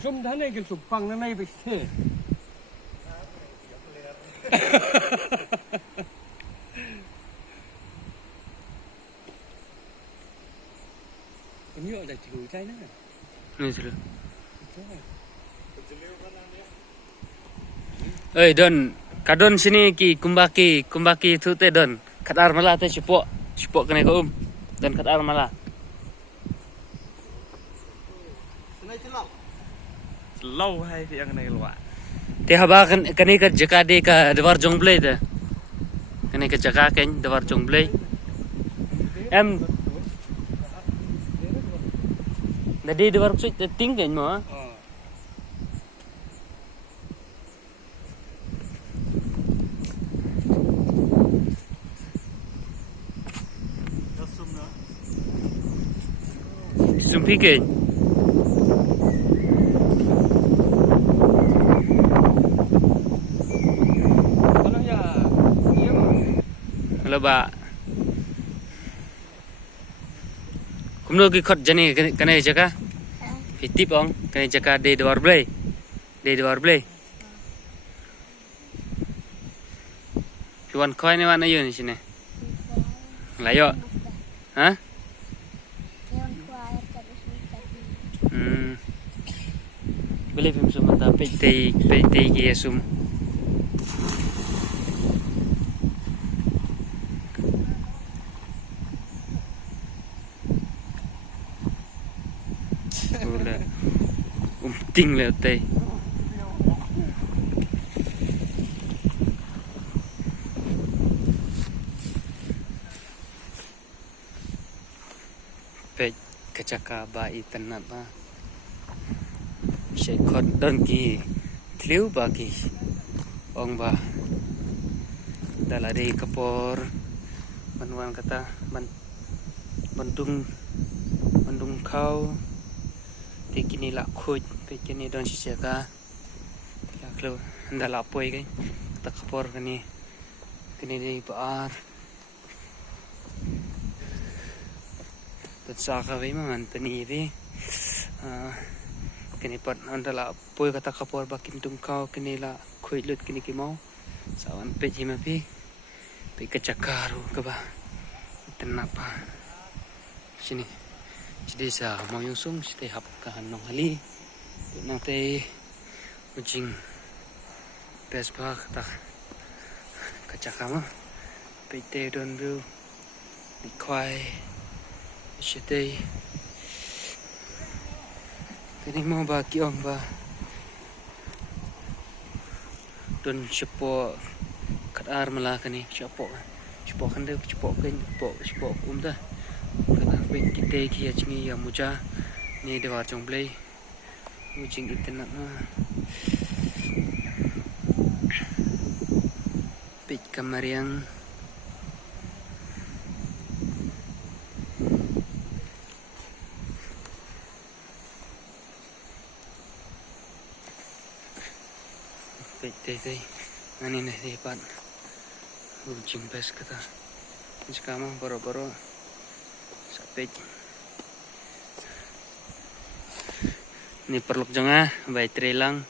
Sum dah naik ke pang na naik bersih. Ini ada cikgu cai na. Ini dulu. Eh Don, kadon sini ki kumbaki tu te Don. Kadar malah te sepok kena ke Dan kadar malah. Lâu hay thì ăn này loại Te haba kani ka jaka de ka dewar jonglei te. Kani ka jaka ken dewar jonglei. Em Nadi dewar suit te ting ken mo. Sumpi ken. Kalau ya, iya mah. Halo ba. Kumno ki khot jani kane jaka. Fitip ong kane jaka de dewar blei. De dewar blei. Piwan koi ne wana yo ni sini. Layo. Hah? Boleh film sum ta pei ki sum. Udah. Ting le tei. Pei kacaka bai tenat ba. Saya khot don ki tliu ba ki ong ba dalari kapor banwan kata bandung kau tekini la khoj tekini don sisaka ya klo ndala poi kai kata kapor kani di baar tsaka ve man tani ve kini pat andala poi kata kapor bakin tungkau kini la khoi lut kini ki mau sawan pe hima pi pe kacakaru ke ba tenapa sini jadi sa mau yusung site hap ka nong hali nang te ujing pespa kata kacakama pe te don bu di kwai site kini mau bagi ong ba don cepo kadar malah kini cepo kan deh cepo dah kata pek kita kia cingi ya muja ni dewar jomblei ujing internet na pek kamar yang Tei ani nih di depan ujung bes kata sekarang boro-boro sampai ini perluk jengah baik terelang